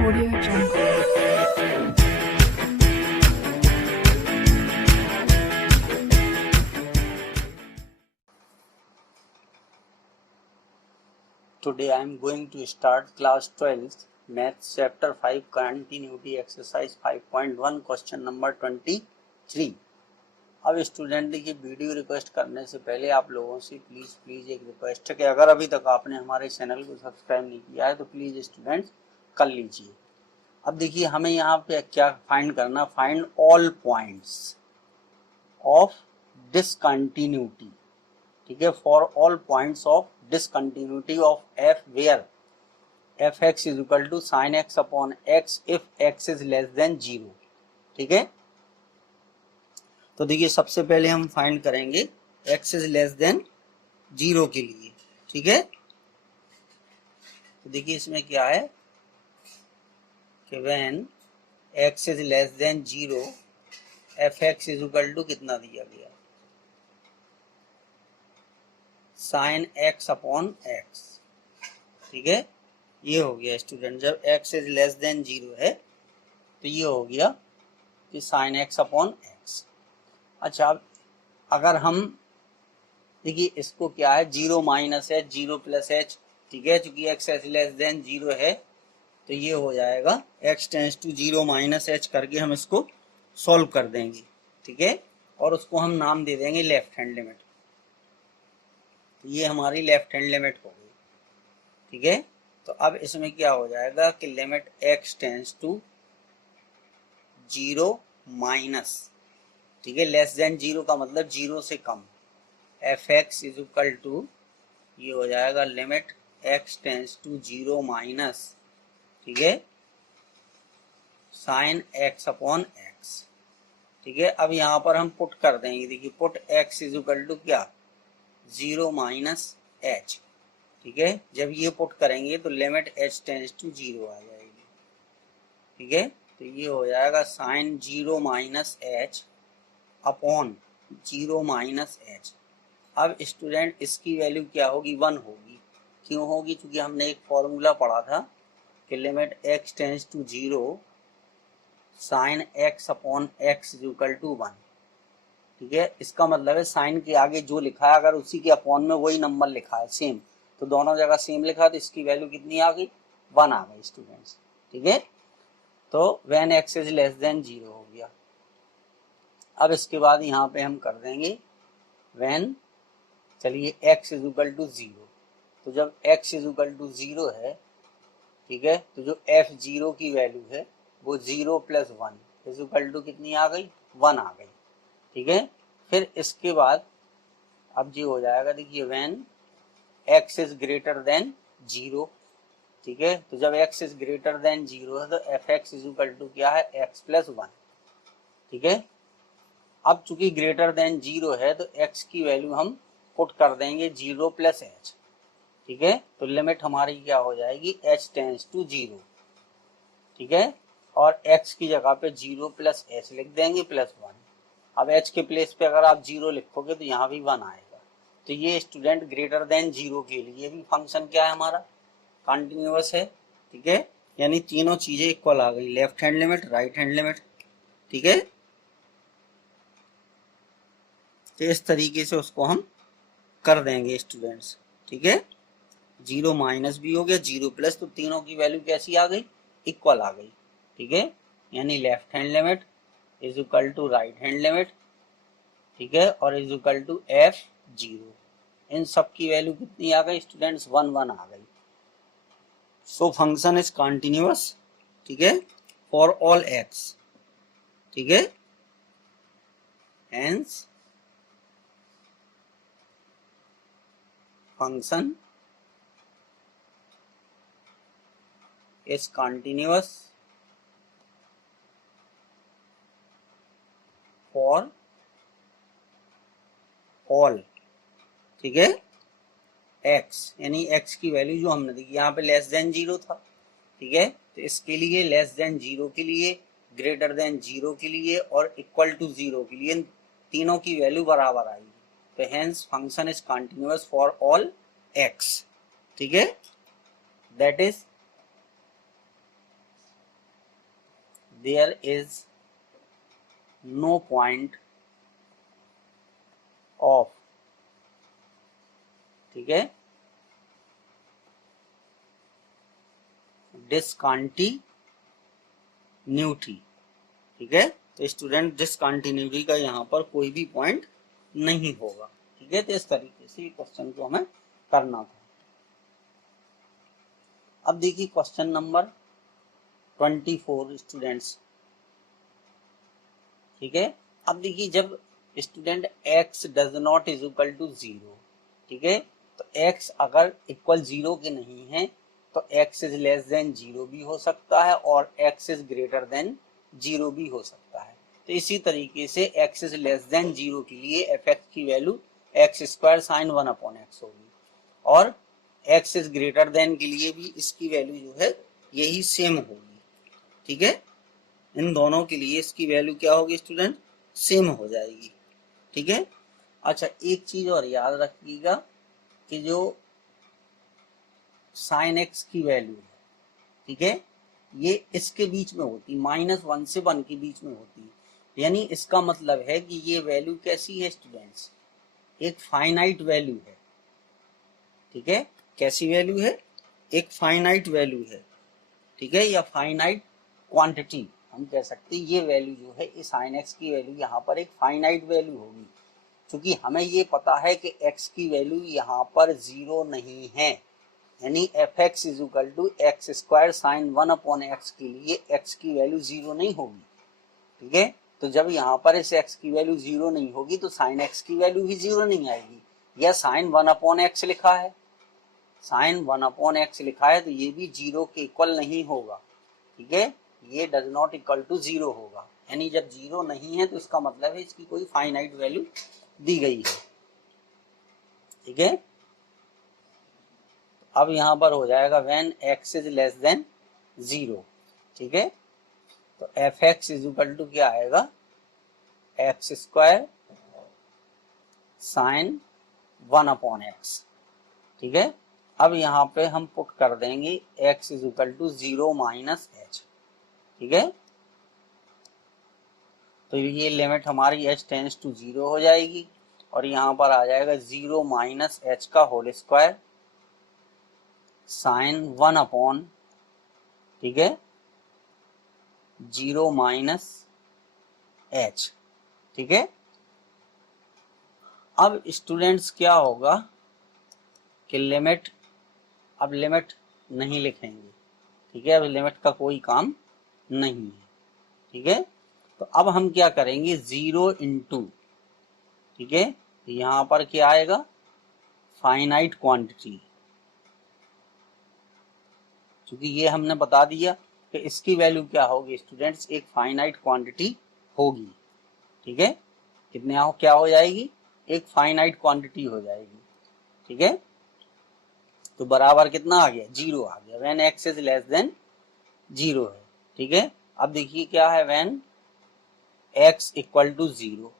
Audio Jungle. Today I am going to start class 12th maths chapter 5 continuity exercise 5.1 question number 23। अब student देखिए, video request करने से पहले आप लोगों से प्लीज एक रिक्वेस्ट है कि अगर अभी तक आपने हमारे चैनल को सब्सक्राइब नहीं किया है तो प्लीज स्टूडेंट्स कर लीजिए। अब देखिए, हमें यहाँ पे क्या फाइंड करना, find all points of discontinuity. ठीक है, for all points of discontinuity of f where f x is equal to sine x upon x if x is less than 0। ठीक है, तो देखिए सबसे पहले हम फाइंड करेंगे एक्स इज लेस देन 0 के लिए। ठीक है, तो देखिए इसमें क्या है कि when x is less than 0 f x is equal to कितना दिया गया, साइन एक्स अपॉन एक्स। ठीक है, ये हो गया स्टूडेंट, जब x इज लेस देन 0 है तो ये हो गया कि साइन एक्स अपॉन एक्स। अच्छा, अब अगर हम देखिए इसको क्या है, 0 माइनस एच 0 प्लस एच। ठीक है, चूंकि x इज लेस देन 0 है तो ये हो जाएगा x tends to 0 minus h करके हम इसको सॉल्व कर देंगे। ठीक है, और उसको हम नाम दे देंगे लेफ्ट हैंड लिमिट। तो ये हमारी लेफ्ट हैंड लिमिट हो गई। ठीक है, तो अब इसमें क्या हो जाएगा कि limit x tends to 0 minus, ठीक है, लेस देन 0 का मतलब 0 से कम, f x is equal to ये हो जाएगा limit x tends to 0 minus, ठीक है, साइन x अपॉन एक्स। ठीक है, अब यहाँ पर हम पुट कर देंगे, देखिए put x is equal to क्या, 0 माइनस एच। ठीक है, जब ये पुट करेंगे तो लिमिट h टेंस टू 0 आ जाएगी। ठीक है, तो ये हो जाएगा sine 0 minus h upon 0 minus h. अब स्टूडेंट इसकी वैल्यू क्या होगी, 1 होगी। क्यों होगी, क्योंकि हमने एक फॉर्मूला पढ़ा था कि limit x tends to 0 sine x upon x is equal to 1। ठीक है, इसका मतलब है साइन के आगे जो लिखा है अगर उसी के अपॉन में वही नंबर लिखा है सेम, तो दोनों जगह सेम लिखा है तो इसकी वैल्यू कितनी आ गई, 1 आ गई स्टूडेंट्स। ठीक है, तो when x is less than 0 हो गया। अब इसके बाद यहाँ पे हम कर देंगे व्हेन, चलिए x इज इक्वल टू 0, तो जब x इज इक्वल टू 0 है, ठीक है, तो जो f0 की वैल्यू है वो 0 प्लस 1 इज इक्वल टू कितनी आ गई, 1 आ गई। ठीक है, फिर इसके बाद अब जी हो जाएगा, देखिए when x is greater than 0। ठीक है, तो जब x इज ग्रेटर देन 0 है तो f x is equal to क्या है, x प्लस 1। ठीक है, अब चूंकि ग्रेटर देन 0 है तो x की वैल्यू हम पुट कर देंगे 0 प्लस एच। ठीक है, तो लिमिट हमारी क्या हो जाएगी, h टेंस टू 0। ठीक है, और x की जगह पे 0 प्लस एच लिख देंगे प्लस 1। अब h के प्लेस पे अगर आप 0 लिखोगे तो यहाँ भी 1 आएगा। तो ये स्टूडेंट ग्रेटर देन 0 के लिए भी फंक्शन क्या है हमारा, कंटिन्यूअस है। ठीक है, यानी तीनों चीजें इक्वल आ गई, left hand limit, right hand limit. ठीक है, तो इस तरीके से उसको हम कर देंगे स्टूडेंट्स। ठीक है, 0 माइनस भी हो गया, 0 प्लस, तो तीनों की वैल्यू कैसी आ गई, इक्वल आ गई। ठीक है, यानी left hand limit is equal to right hand limit. ठीक है, और इज इक्वल टू f0। इन सब की वैल्यू कितनी आ गई स्टूडेंट्स, 1 1 आ गई। सो फंक्शन इज कंटिन्यूअस, ठीक है, फॉर ऑल x। ठीक है, hence function is continuous for all, ठीक है, x, यानी x की वैल्यू जो हमने देखी यहाँ पे लेस देन 0 था। ठीक है, तो इसके लिए लेस देन 0 के लिए, ग्रेटर देन 0 के लिए और इक्वल टू 0 के लिए तीनों की वैल्यू बराबर आएगी। तो hence function is continuous for all x। ठीक है, that is there is no point of, ठीक है, डिसकंटिन्यूटी, ठीक है। तो स्टूडेंट डिसकंटिन्यूटी का यहाँ पर कोई भी पॉइंट नहीं होगा, ठीक है। तो इस तरीके से क्वेश्चन को हमें करना था। अब देखिए क्वेश्चन नंबर 24 स्टूडेंट्स, ठीक है। अब देखिए जब student x does not is equal to 0, ठीक है, तो x अगर इक्वल 0 के नहीं है तो x इज लेस देन 0 भी हो सकता है और x इज ग्रेटर देन 0 भी हो सकता है। तो इसी तरीके से x इज लेस देन 0 के लिए fx की value x square sine 1/x होगी और x इज ग्रेटर देन के लिए भी इसकी वैल्यू जो है यही सेम होगी, ठीक है। इन दोनों के लिए इसकी वैल्यू क्या होगी स्टूडेंट, सेम हो जाएगी, ठीक है। अच्छा एक चीज और याद रखिएगा कि जो साइन एक्स की वैल्यू है, ठीक है, ये इसके बीच में होती, -1 से 1 के बीच में होती है। यानी इसका मतलब है कि ये वैल्यू कैसी है स्टूडेंट्स, एक फाइनाइट वैल्यू है, ठीक है। कैसी वैल्यू है, एक फाइनाइट वैल्यू है, ठीक है, या फाइनाइट क्वांटिटी हम कह सकते हैं। ये वैल्यू जो है इस साइन एक्स की वैल्यू यहाँ पर एक फाइनाइट वैल्यू होगी, क्योंकि हमें ये पता है कि x की वैल्यू यहाँ पर 0 नहीं है। यानी f x is equal to x square sine 1/x के लिए x की वैल्यू 0 नहीं होगी, ठीक है। तो जब यहाँ पर इस x की वैल्यू 0 नहीं होगी तो साइन x की वैल्यू भी 0 नहीं आएगी। या साइन 1/x लिखा है, साइन 1/x लिखा है तो ये भी 0 के इक्वल नहीं होगा, ठीक है। ये डज नॉट इक्वल टू 0 होगा। यानी जब 0 नहीं है तो इसका मतलब है इसकी कोई फाइनाइट वैल्यू दी गई है, ठीक है। अब यहां पर हो जाएगा when x is less than 0, ठीक है। तो f x is equal to क्या आएगा, एक्स स्क्वायर साइन 1/x, ठीक है। अब यहाँ पे हम पुट कर देंगे x is equal to 0 minus h, ठीक है। तो ये लिमिट हमारी h टेंस टू 0 हो जाएगी और यहाँ पर आ जाएगा 0 माइनस एच का होल स्क्वायर साइन 1/, ठीक है, 0 माइनस एच, ठीक है। अब स्टूडेंट्स क्या होगा कि लिमिट, अब लिमिट नहीं लिखेंगे, ठीक है, अब लिमिट का कोई काम नहीं है, ठीक है। तो अब हम क्या करेंगे 0 इंटू, ठीक है, यहाँ पर क्या आएगा फाइनाइट क्वांटिटी, क्योंकि ये हमने बता दिया कि इसकी वैल्यू क्या होगी स्टूडेंट्स, एक फाइनाइट क्वांटिटी होगी, ठीक है। कितने क्या हो जाएगी, एक फाइनाइट क्वांटिटी हो जाएगी, ठीक है। तो बराबर कितना आ गया, 0 आ गया when x is less than 0 है, ठीक है। अब देखिए क्या है व्हेन x इक्वल टू 0,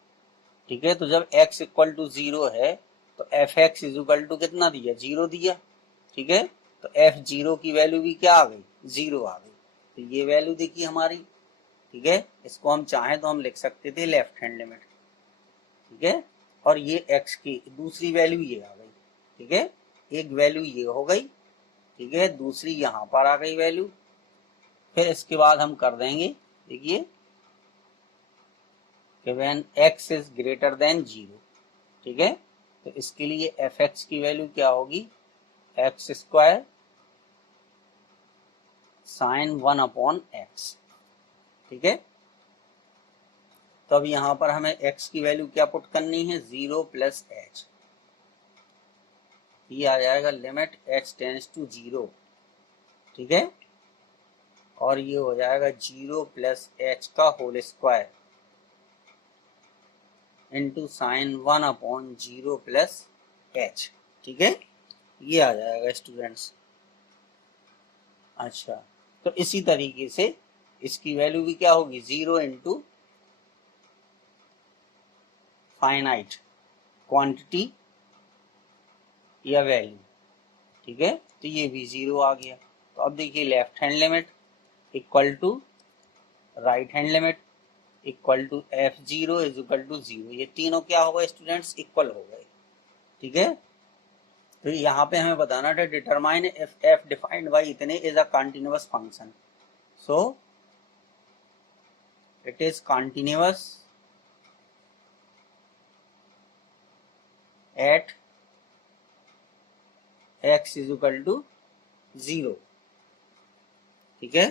ठीक है। तो जब x इक्वल टू 0 है तो f x is equal to कितना दिया, 0 दिया, ठीक है। तो f0 की वैल्यू भी क्या आ गई, 0 आ गई। तो ये वैल्यू देखिए हमारी, ठीक है। इसको हम चाहें तो हम लिख सकते थे लेफ्ट हैंड लिमिट, ठीक है। और ये x की दूसरी वैल्यू ये आ गई, ठीक है। एक वैल्यू ये हो गई, ठीक है, दूसरी यहाँ पर आ गई वैल्यू। फिर इसके बाद हम कर देंगे, देखिए कि when x is greater than 0, ठीक है। तो इसके लिए एफ एक्स की वैल्यू क्या होगी, एक्स स्क्वायर साइन 1/x, ठीक है। तो अब यहां पर हमें x की वैल्यू क्या पुट करनी है, 0 प्लस एच, ये आ जाएगा लिमिट h टेंस टू 0, ठीक है। और ये हो जाएगा 0 प्लस एच का whole square into sine 1/0 plus h, ठीक है। ये आ जाएगा स्टूडेंट्स। अच्छा तो इसी तरीके से इसकी वैल्यू भी क्या होगी, 0 इंटू फाइनाइट क्वांटिटी या वैल्यू, ठीक है। तो ये भी 0 आ गया। तो अब देखिए left hand limit equal to right hand limit equal to f0 is equal to 0। ये तीनों क्या हो गए स्टूडेंट्स, इक्वल हो गए। ठीक है, तो यहाँ पे हमें बताना था determine if f defined by इतने is a continuous function, so it is continuous at x is equal to 0। ठीक है,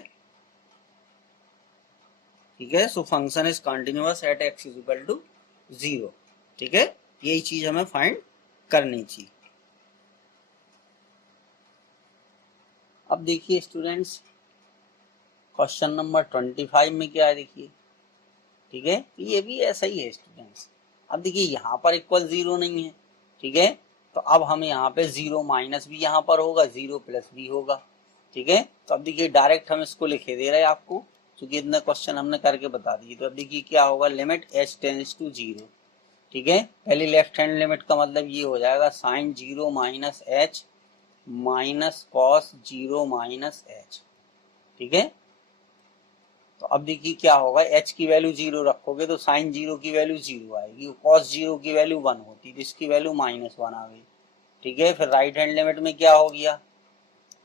ठीक है, so function is continuous at x is equal to 0। ठीक है, यही चीज हमें फाइंड करनी चाहिए। अब देखिए स्टूडेंट्स, क्वेश्चन नंबर 25 में क्या है देखिए। ठीक है, ये भी ऐसा ही है स्टूडेंट्स। अब देखिए यहाँ पर इक्वल 0 नहीं है। ठीक है, तो अब हम यहाँ पे 0 माइनस भी यहाँ पर होगा, 0 प्लस भी होगा। ठीक है, तो अब देखिए डायरेक्ट हम इसको लिखे दे रहे हैं आपको, क्योंकि इतना क्वेश्चन हमने करके बता दिए। तो अब देखिए क्या होगा, लिमिट h टेंड्स टू 0। ठीक है, पहले लेफ्ट हैंड लिमिट का मतलब ये हो जाएगा sine 0 minus h minus cos 0 minus h। ठीक है, तो अब देखिए क्या होगा, h की वैल्यू 0 रखोगे तो साइन 0 की वैल्यू 0 आएगी, कॉस 0 की वैल्यू 1 होती, तो इसकी वैल्यू -1 आ गई। ठीक है, फिर राइट हैंड लिमिट में क्या हो गया,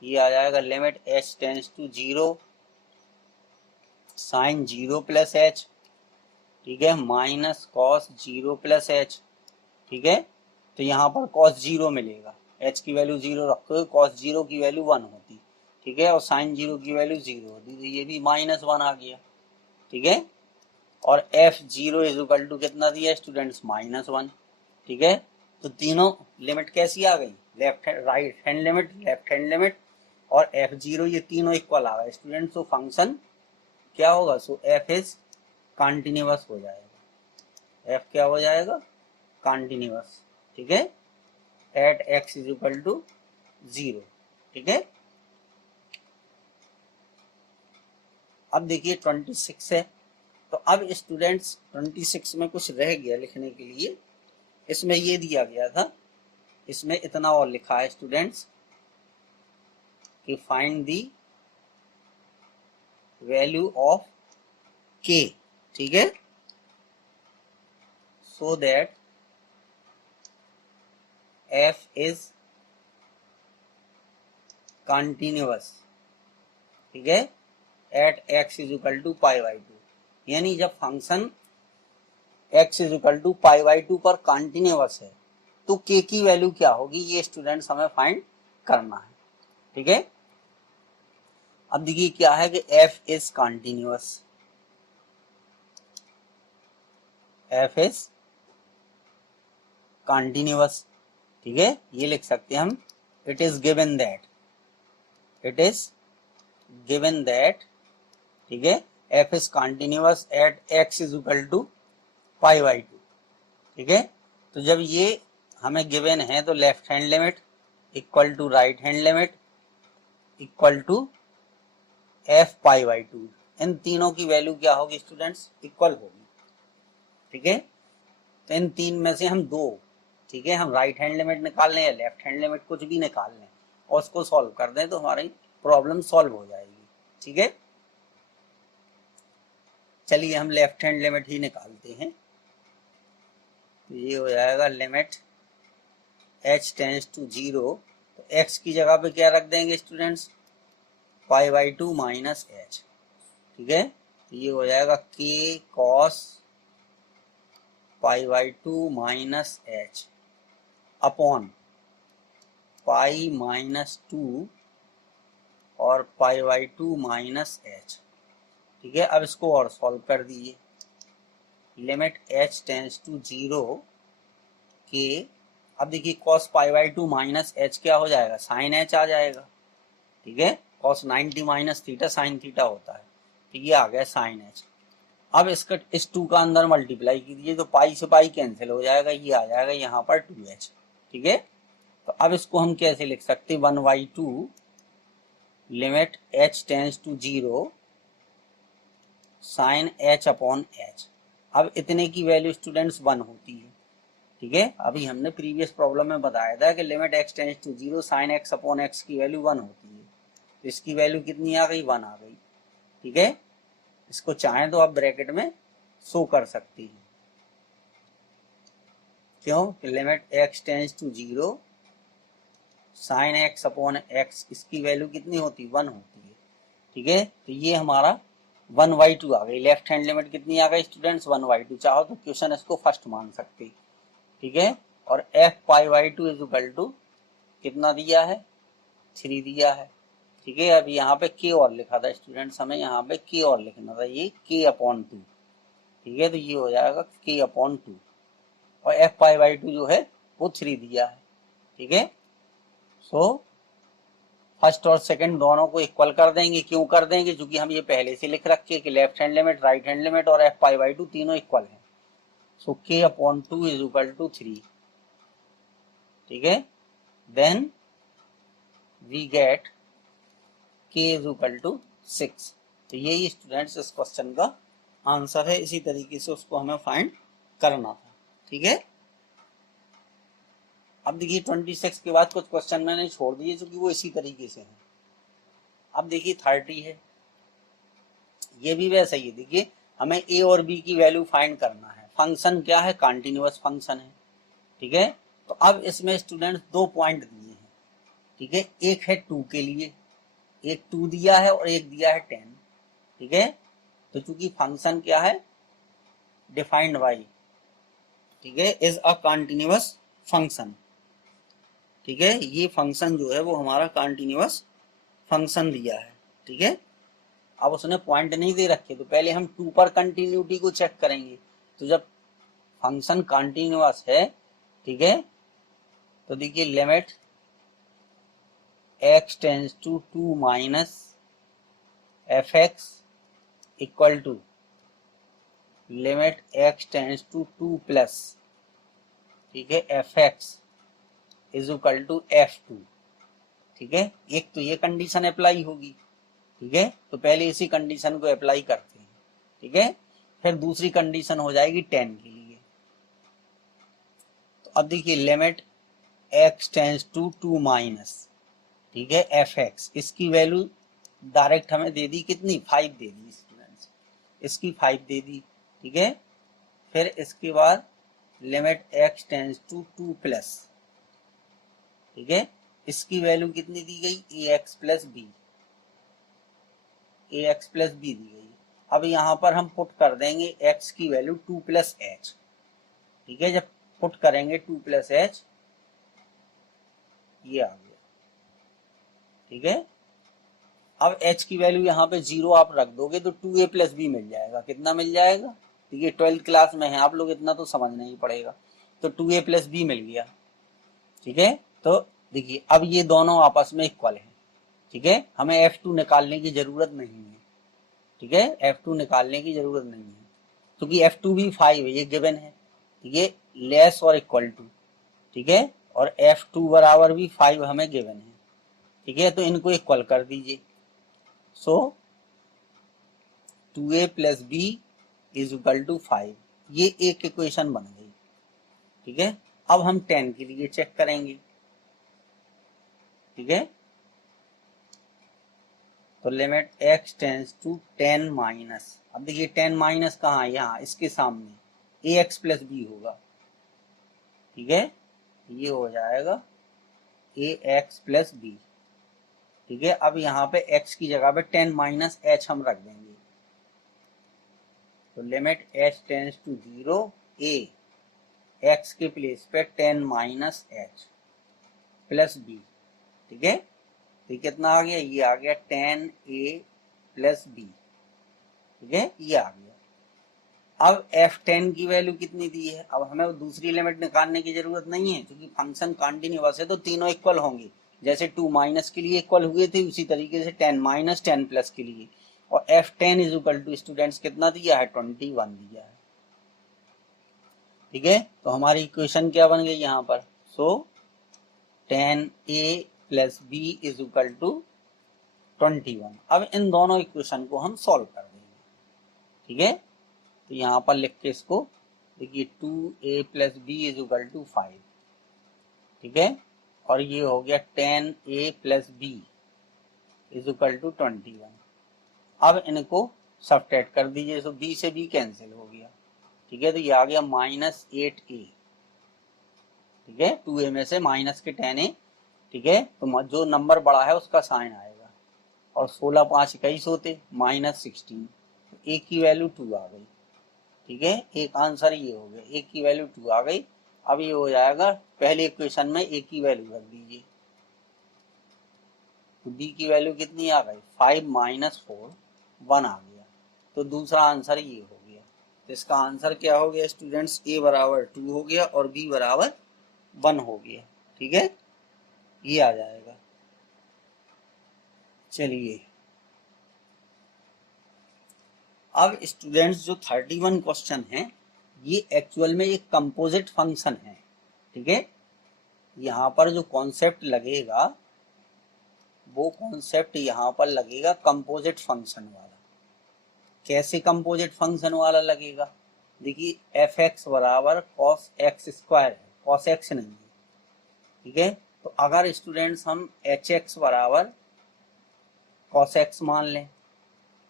ये आ जाएगा limit h tends to 0 sine 0 plus h। ठीक है, माइनस कॉस 0 प्लस h। ठीक है, तो यहाँ पर cos 0 मिलेगा, h की वैल्यू 0 रखोगे, cos 0 की वैल्यू 1 होती। ठीक है, और साइन 0 की वैल्यू 0 होती, तो ये भी -1 आ गया। ठीक है, और f0 इज इक्वल टू कितना दिया स्टूडेंट्स, -1। ठीक है, तो तीनों लिमिट कैसी आ गई, left hand right hand limit, left hand limit और f0, ये तीनों इक्वल आ गए स्टूडेंट्स। तो फंक्शन क्या होगा, सो f इज कंटिन्यूअस हो जाएगा। f क्या हो जाएगा, कंटिन्यूअस। ठीक है, at x is equal to 0। ठीक है, अब देखिए 26 है। तो अब स्टूडेंट्स 26 में कुछ रह गया लिखने के लिए, इसमें ये दिया गया था, इसमें इतना और लिखा है स्टूडेंट्स कि find the value of k। ठीक है, so that f is continuous. ठीक है, at x is equal to π/2, यानी जब function x is equal to π/2 पर कंटिन्यूअस है तो k की वैल्यू क्या होगी, ये स्टूडेंट्स हमें फाइंड करना है। ठीक है, अब देखिए क्या है कि f is continuous, f is continuous. ठीक है, ये लिख सकते हैं हम, it is given that, it is given that. ठीक है, f is continuous at x is equal to π/2। ठीक है, तो जब ये हमें गिवन है तो left hand limit equal to right hand limit equal to f π/2, इन तीनों की वैल्यू क्या होगी स्टूडेंट्स, इक्वल होगी। ठीक है, तो इन तीन में से हम दो, ठीक है, हम राइट हैंड लिमिट निकाल लें या लेफ्ट हैंड लिमिट, कुछ भी निकाल लें और उसको सॉल्व कर दें तो हमारी प्रॉब्लम सॉल्व हो जाएगी। ठीक है, चलिए हम लेफ्ट हैंड लिमिट ही निकालते हैं। तो ये हो जाएगा लिमिट h टेंड्स टू 0, तो x की जगह पे क्या रख देंगे स्टूडेंट्स, π/2 माइनस h। ठीक है, तो ये हो जाएगा k cos π/2 minus h upon π-2 और π/2 माइनस h। ठीक है, अब इसको और सॉल्व कर दीजिए, लिमिट h टेंड्स टू 0 के, अब देखिए cos π/2 माइनस h क्या हो जाएगा, साइन h आ जाएगा। ठीक है, cos 90 minus theta sine theta होता है, तो ये आ गया साइन h। अब इसका इस 2 का अंदर मल्टीप्लाई कीजिए तो पाई से पाई कैंसिल हो जाएगा, ये आ जाएगा यहाँ पर 2h। ठीक है, तो अब इसको हम कैसे लिख सकते हैं, 1/2 limit h tends to 0 sine h upon h। अब इतने की वैल्यू स्टूडेंट्स 1 होती है। ठीक है, अभी हमने प्रीवियस प्रॉब्लम में बताया था कि limit x tends to 0 sine x upon x की वैल्यू 1 होती है, तो इसकी वैल्यू कितनी आ गई, 1 आ गई। ठीक है, इसको चाहें तो आप ब्रैकेट में शो कर सकती हैं। क्यों? Limit x tends to 0 sine x upon x, इसकी वैल्यू कितनी होती? 1 होती है। ठीक है, तो ये हमारा 1/2 आ गई। लेफ्ट हैंड लिमिट कितनी आ गई स्टूडेंट्स? 1/2। चाहो तो क्वेश्चन इसको फर्स्ट मान सकते। ठीक है, और f π/2 इज इक्वल टू कितना दिया है? 3 दिया है। ठीक है, अब यहाँ पे k और लिखा था स्टूडेंट्स, हमें यहाँ पे k और लिखना था, ये k/2। ठीक है, तो ये हो जाएगा k/2 और f π/2 जो है वो 3 दिया है। ठीक है, सो फर्स्ट और सेकंड दोनों को इक्वल कर देंगे। क्यों कर देंगे? क्योंकि हम ये पहले से लिख रखे कि left hand limit, right hand limit और f π/2 तीनों इक्वल है। So k/2 is equal to 3। ठीक है, then we get k is equal to 6। तो यही स्टूडेंट्स इस क्वेश्चन का आंसर है। इसी तरीके से उसको हमें फाइंड करना था। ठीक है, अब देखिए 26 के बाद कुछ क्वेश्चन मैंने छोड़ दिए क्योंकि वो इसी तरीके से हैं। अब देखिए 30 है, ये भी वैसा ही है। देखिए हमें a और b की वैल्यू फाइंड करना है। फंक्शन क्या है? कॉन्टिन्यूअस फंक्शन है। ठीक है, तो अब इसमें स्टूडेंट्स 2 पॉइंट दिए हैं। ठीक है, एक है 2 के लिए, एक 2 दिया है और एक दिया है 10। ठीक है, तो चूंकि फंक्शन क्या है? डिफाइंड बाई, ठीक है, इज अ कॉन्टिन्यूअस फंक्शन। ठीक है, ये फंक्शन जो है वो हमारा कॉन्टिन्यूअस फंक्शन दिया है। ठीक है, अब उसने पॉइंट नहीं दे रखे, तो पहले हम 2 पर कंटिन्यूटी को चेक करेंगे। तो जब फंक्शन कॉन्टिन्यूअस है, ठीक है, तो देखिए limit x tends to 2 minus fx equal to limit x tends to 2 plus, ठीक है, fx is equal to f2। ठीक है, एक तो ये कंडीशन अप्लाई होगी। ठीक है, तो पहले इसी कंडीशन को अप्लाई करते हैं। ठीक है, फिर दूसरी कंडीशन हो जाएगी 10 के लिए। तो अब देखिए limit x tends to 2 minus, ठीक है, fx, इसकी वैल्यू डायरेक्ट हमें दे दी कितनी? 5 दे दी स्टूडेंट्स, इसकी 5 दे दी। ठीक है, फिर इसके बाद limit x tends to 2 plus, ठीक है, इसकी वैल्यू कितनी दी गई? ax plus B, ax plus B दी गई। अब यहाँ पर हम पुट कर देंगे x की वैल्यू 2 प्लस एच। ठीक है, जब पुट करेंगे 2 प्लस एच, ये आ गया। ठीक है, अब h की वैल्यू यहाँ पे 0 आप रख दोगे तो 2a प्लस बी मिल जाएगा। कितना मिल जाएगा? ठीक है, 12th क्लास में है आप लोग, इतना तो समझना ही पड़ेगा। तो 2a प्लस बी मिल गया। ठीक है, तो देखिए अब ये दोनों आपस में इक्वल है। ठीक है, हमें f2 निकालने की जरूरत नहीं है। ठीक है, f2 निकालने की जरूरत नहीं है क्योंकि f2 भी 5 है, ये गिवन है। ठीक है, लेस और इक्वल टू, ठीक है, और f2 बराबर भी 5 हमें गिवन है। ठीक है, तो इनको इक्वल कर दीजिए। So 2a plus B is equal to 5, ये एक इक्वेशन बन गई। ठीक है, अब हम 10 के लिए चेक करेंगे। ठीक है, तो limit x tends to 10 minus, अब देखिए 10 माइनस कहाँ? यहाँ इसके सामने ax प्लस बी होगा। ठीक है, ये हो जाएगा ax प्लस बी। ठीक है, अब यहाँ पे x की जगह पे 10 माइनस एच हम रख देंगे। तो limit h tends to 0 a, x के प्लेस पे 10 माइनस एच प्लस बी। ठीक है, तो कितना आ गया? ये आ गया 10a प्लस बी। ठीक है, ये आ गया। अब f10 की वैल्यू कितनी दी है? अब हमें दूसरी लिमिट निकालने की जरूरत नहीं है क्योंकि फंक्शन कॉन्टिन्यूअस है, तो तीनों इक्वल होंगे। जैसे 2 माइनस के लिए इक्वल हुए थे उसी तरीके से 10 माइनस 10 प्लस के लिए। और f10 is equal to students कितना दिया है? 21 दिया है। ठीक है, तो हमारी इक्वेशन क्या बन गई यहाँ पर? So 10a plus B is equal to 21। अब इन दोनों इक्वेशन को हम सॉल्व कर देंगे। ठीक है, तो यहाँ पर लिख के इसको देखिए 2a plus B is equal to 5। ठीक है, और ये हो गया 10a plus B is equal to 21। अब इनको सब्ट्रैक्ट कर दीजिए, तो बी से बी कैंसिल हो गया, ठीक है। तो ये आ गया -8a, ठीक है। 2a में से माइनस के 10a, ठीक है। तो जो नंबर बड़ा है उसका साइन आएगा, और 16 5 21 होते -16, तो a की वैल्यू 2 आ गई, ठीक है। एक आंसर ये हो गया, a की वैल्यू 2 आ गई। अब ये हो जाएगा, पहले इक्वेशन में a की वैल्यू रख दीजिए, तो b की वैल्यू कितनी आ गई, 5 - 4 1 आ गया। तो दूसरा आंसर ये हो गया। तो इसका आंसर क्या हो गया स्टूडेंट्स, a बराबर 2 हो गया और b बराबर 1 हो गया, ठीक है। ये आ जाएगा। चलिए अब स्टूडेंट्स जो 31 क्वेश्चन है, ये एक्चुअल में एक कंपोजिट फंक्शन है, ठीक है। यहाँ पर जो कॉन्सेप्ट लगेगा वो कॉन्सेप्ट यहाँ पर लगेगा कंपोजिट फंक्शन वाला। कैसे कंपोजिट फंक्शन वाला लगेगा, देखिए एफ एक्स बराबर कॉस एक्स स्क्वायर है, कॉस एक्स नहीं है, ठीक है। तो अगर स्टूडेंट्स हम एच एक्स बराबर कॉस एक्स मान लें,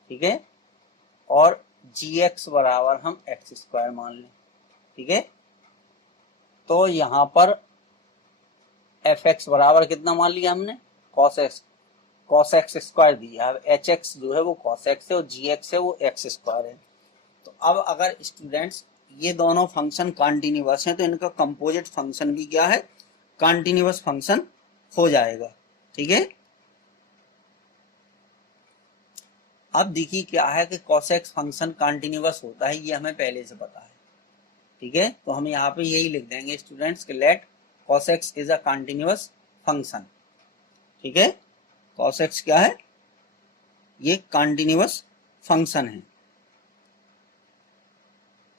ठीक है, और जी एक्स बराबर हम एक्स स्क्वायर मान लें, ठीक है। तो यहाँ पर एफ एक्स बराबर कितना मान लिया हमने, कॉस एक्स स्क्वायर दिया। अब एच एक्स जो है वो कॉस एक्स है और जी एक्स है वो एक्स स्क्वायर है। तो अब अगर स्टूडेंट्स ये दोनों फंक्शन कॉन्टिन्यूअस हैं तो इनका कंपोजिट फंक्शन भी क्या है, कॉन्टिन्यूअस फंक्शन हो जाएगा, ठीक है। अब देखिए क्या है कि cos x फंक्शन कॉन्टिन्यूअस होता है, ये हमें पहले से पता है, ठीक है। तो हम यहाँ पे यही लिख देंगे स्टूडेंट्स कि let cos x is a continuous function, ठीक है। cos x क्या है, ये कॉन्टिन्यूअस फंक्शन है,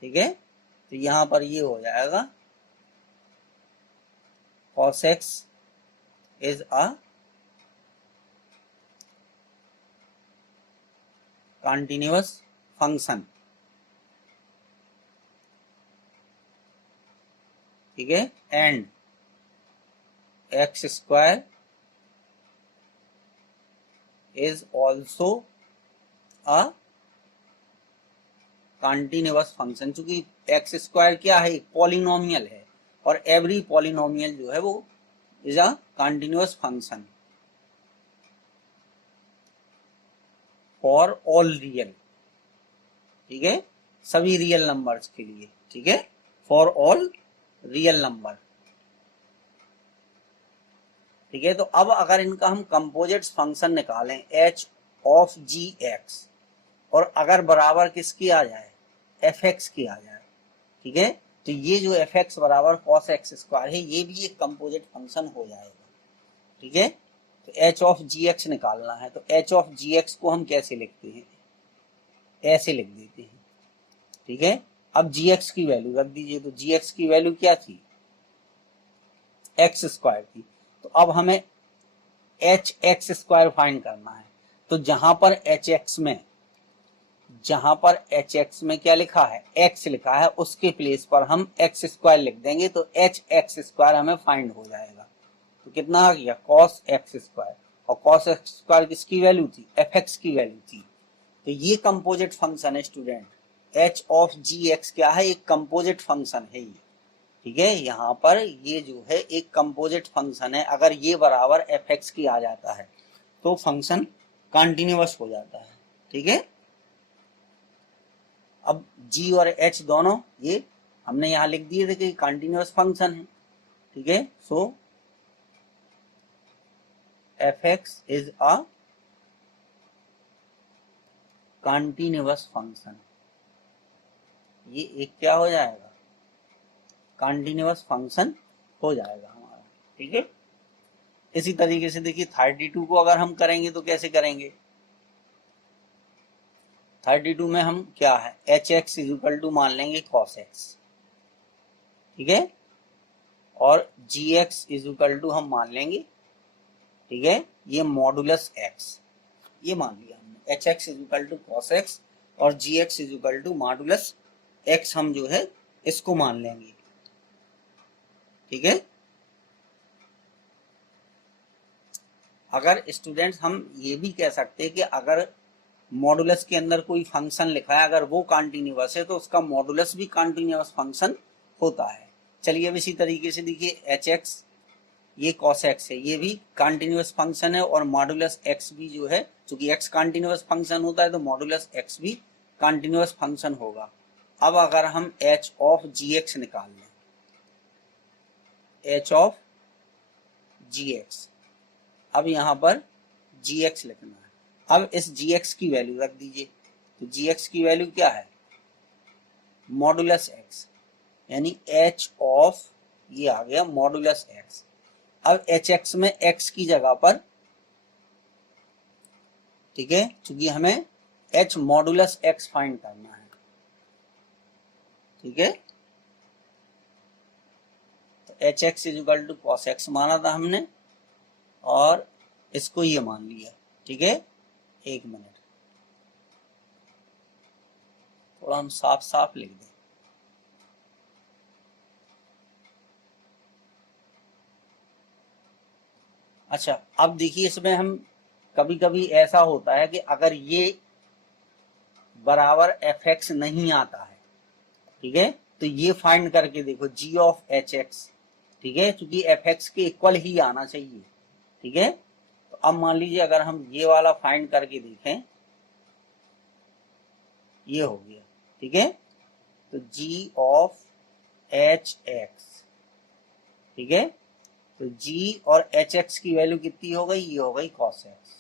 ठीक है। तो यहाँ पर ये हो जाएगा cos x is a continuous function, ठीक है। And x square is also a continuous function, चूंकि एक्स स्क्वायर क्या है, एक पॉलिनोमियल है, और एवरी पॉलिनोमियल जो है वो is a continuous function for all real, ठीक है, सभी रियल नंबर्स के लिए, ठीक है, फॉर ऑल रियल नंबर, ठीक है। तो अब अगर इनका हम कंपोजिट फंक्शन निकालें एच ऑफ जी एक्स, और अगर बराबर किसकी आ जाए, एफ एक्स की आ जाए, ठीक है, तो ये जो एफ एक्स बराबर कॉस एक्स स्क्वायर है ये भी एक कंपोजिट फंक्शन हो जाएगा, ठीक है। तो एच ऑफ जी एक्स निकालना है, तो एच ऑफ जी एक्स को हम कैसे लिखते हैं, ऐसे लिख देते हैं, ठीक है। अब जी एक्स की वैल्यू रख दीजिए, तो जी एक्स की वैल्यू क्या थी, एक्स स्क्वायर थी। तो अब हमें एच एक्स स्क्वायर फाइंड करना है, तो जहां पर एच एक्स में क्या लिखा है, एक्स लिखा है, उसके प्लेस पर हम एक्स स्क्वायर लिख देंगे, तो एच एक्स स्क्वायर हमें फाइंड हो जाएगा। तो कितना आ गया, कॉस एक्स स्क्वायर, और कॉस एक्स स्क्वायर किसकी वैल्यू थी, एफ एक्स की वैल्यू थी। तो ये कंपोजिट फंक्शन है student, H of G x क्या है, एक कंपोजिट फंक्शन है ये, ठीक है। यहाँ पर ये जो है एक कंपोजिट फंक्शन है, अगर ये बराबर एफ एक्स की आ जाता है तो फंक्शन कंटिन्यूअस हो जाता है, ठीक है। अब g और h दोनों ये हमने यहाँ लिख दिए थे कि कंटिन्यूअस फंक्शन है, ठीक है। So F x is a continuous function, ये एक क्या हो जाएगा, कंटिन्यूअस फंक्शन हो जाएगा हमारा, ठीक है। इसी तरीके से देखिए 32 को अगर हम करेंगे तो कैसे करेंगे, 32 में हम क्या है, H x is equal to मान लेंगे कॉस एक्स, ठीक है, और G x is equal to हम मान लेंगे, ठीक है, ये मॉडुलस एक्स, ये मान लिया हमने, H x is equal to cos X और G x is equal to modulus X, हम जो है इसको मान लेंगे, ठीक है। अगर स्टूडेंट्स हम ये भी कह सकते हैं कि अगर मॉडुलस के अंदर कोई फंक्शन लिखा है, अगर वो कॉन्टिन्यूअस है तो उसका मॉडुलस भी कॉन्टिन्यूअस फंक्शन होता है। चलिए अब इसी तरीके से देखिए एच एक्स, ये कॉस एक्स है, ये भी कॉन्टिन्यूअस फंक्शन है और मॉडुलस एक्स भी जो है, चूंकि एक्स कॉन्टिन्यूअस फंक्शन होता है तो मॉडुलस एक्स भी कॉन्टिन्यूअस फंक्शन होगा। अब अगर हम एच ऑफ जी एक्स निकाल लें, एच ऑफ जी एक्स, अब यहां पर जी एक्स लिखना है। अब इस जी एक्स की वैल्यू रख दीजिए, तो जी एक्स की वैल्यू क्या है, मॉडुलस एक्स, यानी एच ऑफ, ये आ गया मॉडुलस एक्स। अब एच एक्स में एक्स की जगह पर, ठीक है, क्योंकि हमें एच मॉडुलस एक्स फाइंड करना है, ठीक है, तो H x is equal to cos x माना था हमने और इसको ये मान लिया, ठीक है। एक मिनट, थोड़ा हम साफ साफ लिख दें। अच्छा, अब देखिए इसमें हम कभी कभी ऐसा होता है कि अगर ये बराबर एफ एक्स नहीं आता है, ठीक है, तो ये फाइंड करके देखो जी ऑफ एच एक्स, ठीक है, क्योंकि एफ एक्स के इक्वल ही आना चाहिए, ठीक है। तो अब मान लीजिए अगर हम ये वाला फाइंड करके देखें, ये हो गया, ठीक है, तो जी ऑफ एच एक्स, ठीक है, तो जी और एच एक्स की वैल्यू कितनी हो गई, ये हो गई कॉस एक्स,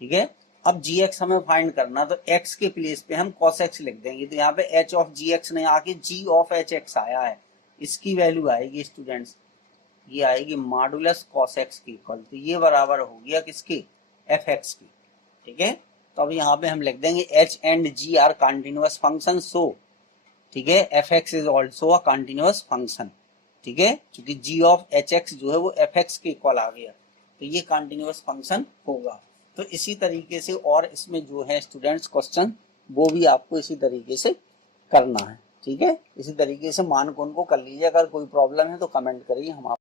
ठीक है। अब जी एक्स हमें फाइंड करना, तो एक्स के प्लेस पे हम कॉस एक्स लिख देंगे, तो यहाँ पे एच ऑफ जी एक्स नहीं आके जी ऑफ एच एक्स आया है, इसकी वैल्यू आएगी स्टूडेंट्स, ये आएगी मॉडुलस कॉस एक्स की इक्वल, तो ये बराबर हो गया किसकी, एफ एक्स की, ठीक है। तो अब यहाँ पे हम लिख देंगे H and G are continuous function, so ठीक है F x is also a continuous function, ठीक है, क्योंकि जी ऑफ एच एक्स जो है वो एफ एक्स के इक्वल आ गया, तो ये कॉन्टिन्यूअस फंक्शन होगा। तो इसी तरीके से और इसमें जो है स्टूडेंट्स क्वेश्चन वो भी आपको इसी तरीके से करना है, ठीक है। इसी तरीके से मान को उनको कर लीजिए, अगर कोई प्रॉब्लम है तो कमेंट करिए, हम आप